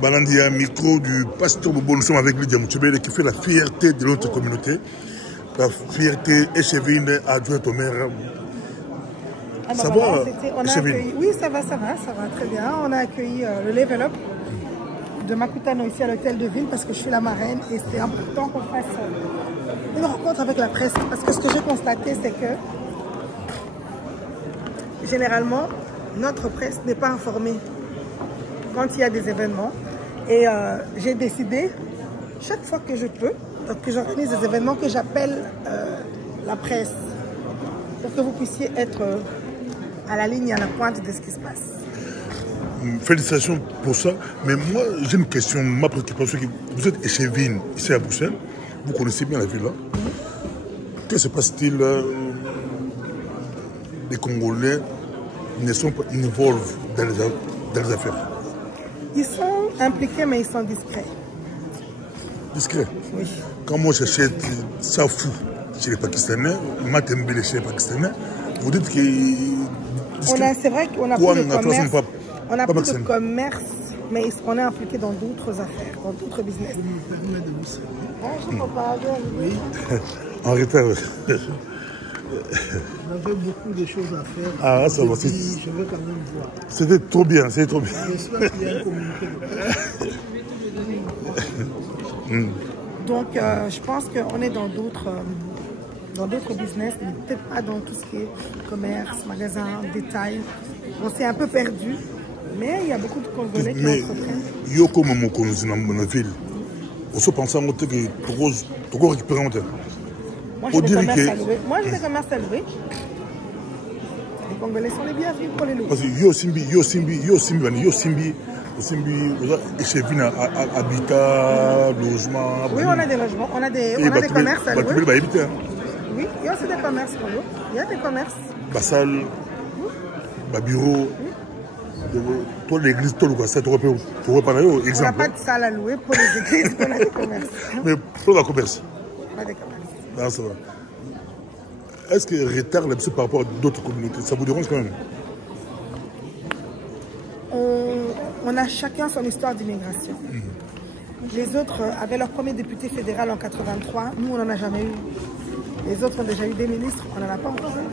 Balandi a un micro du pasteur Bobo, nous sommes avec Lydia Moutchébele qui fait la fierté de notre communauté. La fierté échevine adjointe au maire. Ça va, oui, ça va très bien. On a accueilli le Level Up de Makutano ici à l'hôtel de ville parce que je suis la marraine et c'est important qu'on fasse une rencontre avec la presse. Parce que ce que j'ai constaté, c'est que généralement, notre presse n'est pas informée quand il y a des événements. Et j'ai décidé, chaque fois que je peux, que j'organise des événements, que j'appelle la presse pour que vous puissiez être à la ligne, à la pointe de ce qui se passe. Félicitations pour ça. Mais moi, j'ai une question, ma préoccupation. Vous êtes échevine ici à Bruxelles. Vous connaissez bien la ville là. Que se passe-t-il? Les Congolais ne sont pas involved dans les affaires. Ils sont impliqués, mais ils sont discrets. Discrets? Oui. Quand moi j'achète ça fou chez les Pakistanais, Matembele chez les Pakistanais, vous dites que... C'est vrai qu'on a plus de commerce. On a plus de commerce, mais on est impliqué dans d'autres affaires, dans d'autres business. Je me permets de vous saluer. Ah, je peux pas aller. Oui. En retard. J'avais beaucoup de choses à faire. Ah, ça va. Je veux quand même voir. C'était trop bien, c'était trop bien. J'espère qu'il y a un communiqué de presse. Donc, je pense qu'on est dans d'autres business, mais peut-être pas dans tout ce qui est commerce, magasin, détail. On s'est un peu perdu, mais il y a beaucoup de Congolais qui entreprennent. Yo comme mon connu dans ma ville, on se pense à monter que trop récupérer mon terre. Moi, j'ai des commerces à louer. Les Congolais sont les bienvenus pour les louer. Parce que yo simbi, échevine, habitat, logement. Oui, on a des logements, on a des commerces à louer. Oui, il y a aussi des commerces pour nous. Il y a des commerces. Bassal, bureau. Toi, l'église, toi, ça, tu aurais parlé au exemple. On n'a pas de salle à louer pour les églises, on a des commerces. Mais pour la commerce? Pas des commerces. Ah, ça va. Est-ce que retard là-dessus par rapport à d'autres communautés, ça vous dérange quand même? On a chacun son histoire d'immigration. Les autres avaient leur premier député fédéral en 83. Nous, on n'en a jamais eu. Les autres ont déjà eu des ministres. On n'en a pas encore eu.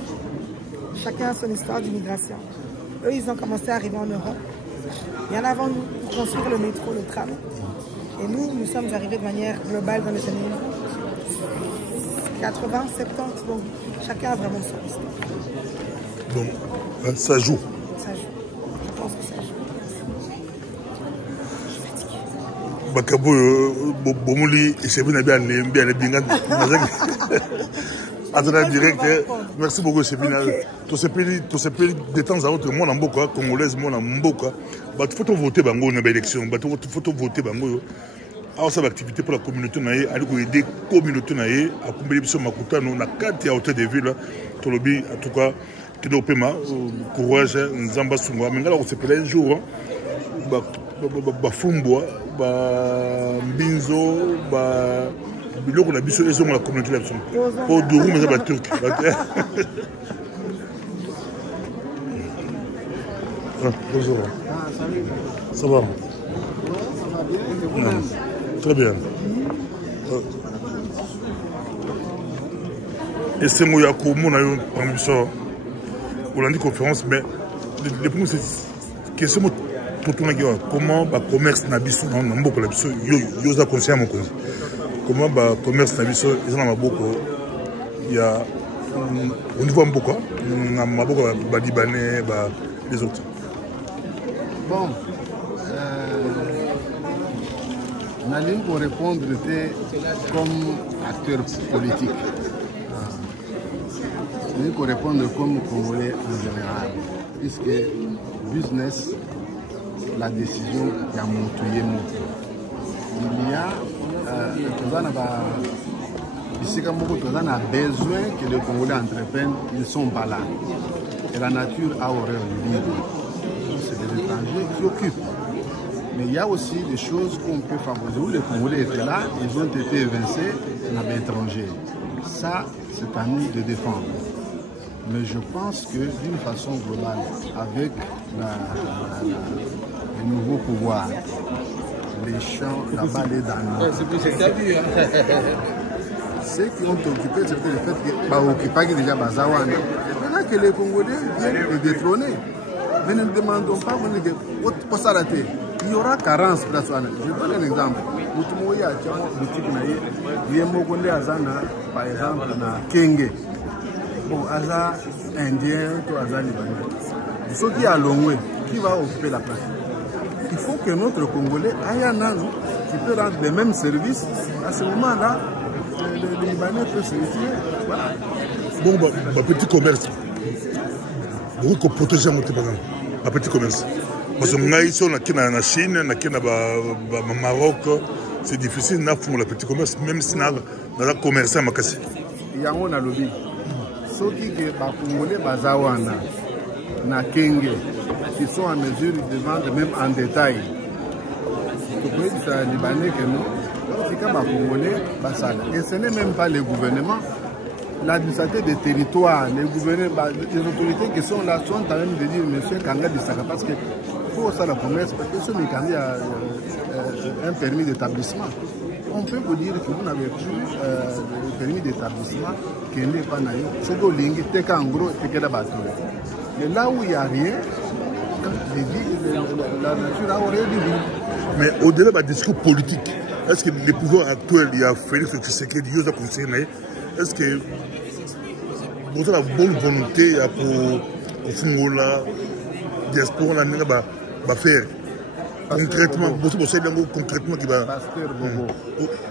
Chacun a son histoire d'immigration. Eux, ils ont commencé à arriver en Europe. Il y en a avant nous pour construire le métro, le tram. Et nous sommes arrivés de manière globale dans les années 80, 70. Donc, chacun a vraiment son histoire. Donc, ça joue. Ça joue. Je pense que ça joue. Bakabo, Bomoli, et chez vous, bien les bingas. Direct. Merci beaucoup, Chébina. Tous ces pays de temps à autre, moi, en Mboka, Congolaise, moi, en Mboka, il faut voter Bango dans l'élection. Il faut voter Bango. Alors, ça, l'activité pour la communauté, à aider la communauté à combler Makutano, on a 4 hôtels de ville. Tout le en tout cas, qui doit payer courage, Nzamba Sungwa. Mais là, on s'appelle un jour, Bafumboa, Mbinzo, biloko na biso ezo la communauté là pour Dourou mais ça turc. Bonjour. Ça va? bien. Très bien. Et c'est moi qui on a eu permission pour la conférence mais le premier c'est question comment le commerce na biso na mboko la biso yo za conscient mon cause. Comment le commerce na biso ils ont beaucoup il y a au niveau mboko na maboko ba libanais les autres. Bon Nalim pour répondre comme acteur politique. Nalim pour répondre comme Congolais en général. Puisque business la décision qui a monté il y a besoin que les Congolais entreprennent, ils ne sont pas là. Et la nature a horreur du vide. C'est des étrangers qui occupent. Mais il y a aussi des choses qu'on peut favoriser. Où les Congolais étaient là, ils ont été évincés par l'étranger. Ça, c'est à nous de défendre. Mais je pense que d'une façon globale, avec le nouveau pouvoir, les champs, la balle est dans l'eau. Ceux qui ont occupé, c'était le fait qu'ils ont occupé déjà Bazawana. Maintenant que les Congolais viennent les détrôner, mais ne demandons pas pour s'arrêter. Il y aura carence. Je donne un exemple. Par exemple, na Kenge. Bon, Aza indien, toi Aza libanais. Ceux qui à Longwe, qui va occuper la place? Il faut que notre Congolais aille un an qui peut rendre les mêmes services. À ce moment-là, les Libanais peuvent se retirer. Voilà. Bon, petit commerce. Beaucoup protéger mon petit commerce. Parce que ici, on a la Chine, on a le Maroc. C'est difficile de faire le petit commerce, même si on a commerçant à Makassi. Il y a un lobby. Ceux qui sont Congolais, Bazawana, na Kenge, qui sont en mesure de vendre même en détail. C'est Libanais que nous. Et ce n'est même pas le gouvernement, l'administrateur des territoires, les autorités qui sont là sont en train de dire monsieur Kanga Bissaka parce que pour ça la promesse, parce que ce Mikandi a un permis d'établissement. On peut vous dire que vous n'avez plus le permis d'établissement qui n'est pas naïf. C'est au Lingi, c'est en gros, c'est la bateau. Mais là où il n'y a rien, la nature a aurait dû vivre. Mais au-delà du discours politique, est-ce que les pouvoirs actuels, il y a Félix Tshisekedi, Yosa Conseil, est-ce que vous avez la bonne volonté pour faire la diaspora, va faire concrètement, concrètement qui va. Pasteur Bobo.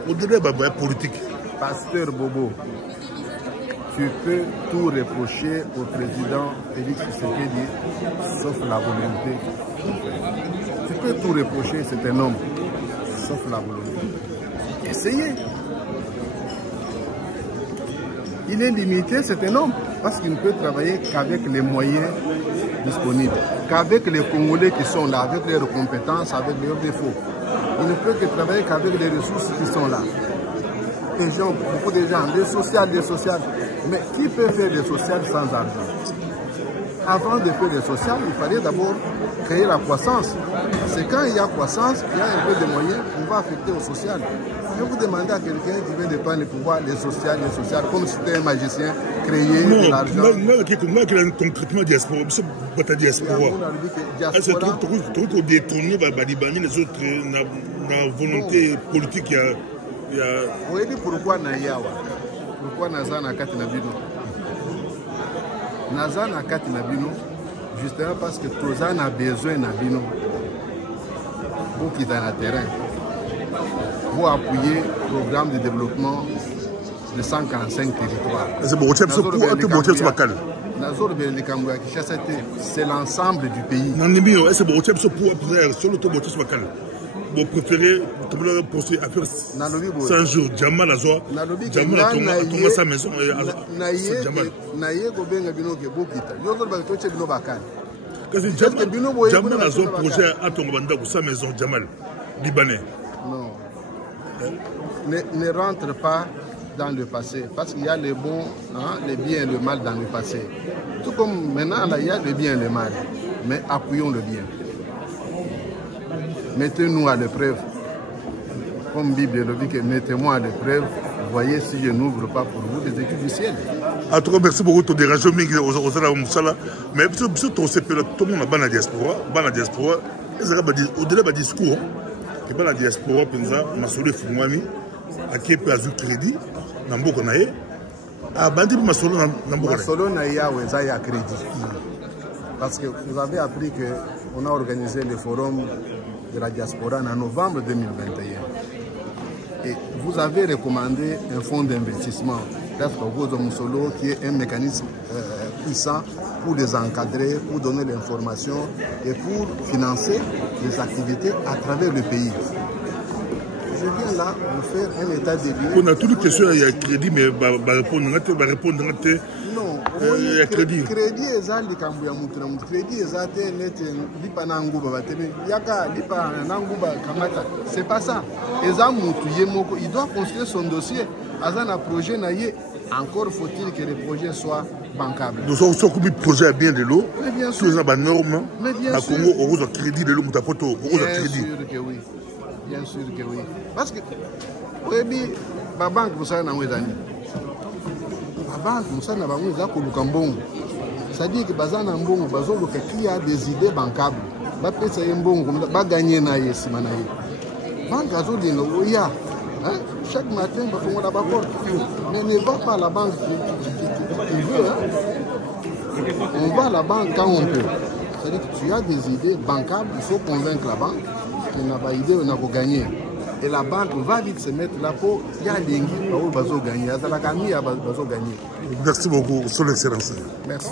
Au-delà de la politique. Pasteur Bobo, tu peux tout reprocher au président Félix Tshisekedi, sauf la volonté. Tu peux tout reprocher, c'est un homme, sauf la volonté. Essayez. Il est limité, c'est un homme, parce qu'il ne peut travailler qu'avec les moyens disponibles, qu'avec les Congolais qui sont là, avec leurs compétences, avec leurs défauts. Il ne peut que travailler qu'avec les ressources qui sont là. Les gens, beaucoup de gens, des sociales. Mais qui peut faire des sociales sans argent? Avant de faire des sociales, il fallait d'abord créer la croissance. C'est quand il y a croissance, il y a un peu de moyens, on va affecter au social. Je vous demandez à quelqu'un qui vient de prendre le pouvoir, les sociales, comme si c'était un magicien, créer de l'argent. Moi, qui a concrètement diaspora, c'est pas diaspora. C'est un truc qu'on détourne, les Libanais, les autres, la volonté politique, il y a. Vous voyez pourquoi Nayawa? Pourquoi Naza na kati na bino? Naza na kati na bino, justement parce que Tozan a besoin na bino. Vous qui êtes dans le terrain, vous appuyez le programme de développement de 145 territoires. C'est l'ensemble du pays. Vous préférez à faire 100 jours. Jamal a commencé sa maison. Jamal a un projet à Tongobanda pour sa maison, Jamal, libanais. Non. Ne rentre pas dans le passé, parce qu'il y a les bons, les biens et le mal dans le passé. Tout comme maintenant, là, il y a le bien et le mal. Mais appuyons le bien. Mettez-nous à l'épreuve. Comme Bible le dit que mettez-moi à l'épreuve. Voyez si je n'ouvre pas pour vous les études du ciel. En tout cas, merci beaucoup de déranger mais surtout tout le monde a la diaspora, au-delà du discours, la diaspora, Masolo Fumwami, à qui peut avoir crédit, dans beaucoup naïe, à Bandi Masolo naïe à crédit. Parce que vous avez appris qu'on a organisé le forum de la diaspora en novembre 2021. Et vous avez recommandé un fonds d'investissement, qui est un mécanisme puissant pour les encadrer, pour donner l'information et pour financer les activités à travers le pays. Je viens là vous faire un état des lieux. On a toutes les questions, il y a crédit, mais va répondre. Non, il y a crédit. Crédit est là, crédit est là, c'est pas ça. Il doit construire son dossier. Un projet, encore faut-il que le projet soit bancable. Nous avons un projet à bien de l'eau. Tous les normes. Mais bien sûr. Congo, on a crédit de l'eau, bien sûr que oui. Bien sûr que oui. Parce que, oui, la banque, vous savez, dans les années. La banque, vous savez, dans les années, c'est-à-dire que bazana mbongo bazolo qui a des idées bancables ba pesa mbongo ba gagner na yesi manaye banque azo de no ya chaque matin ba fonga la porte mais ne va pas à la banque qui veut on va à la banque quand on peut, c'est-à-dire que tu as des idées bancables, il faut convaincre la banque qu'on n'a pas idée, on a gagner. Et la banque va vite se mettre là pour il y a des gens qui vont gagner, ça la gagner, gagner. Merci beaucoup, son excellence. Merci.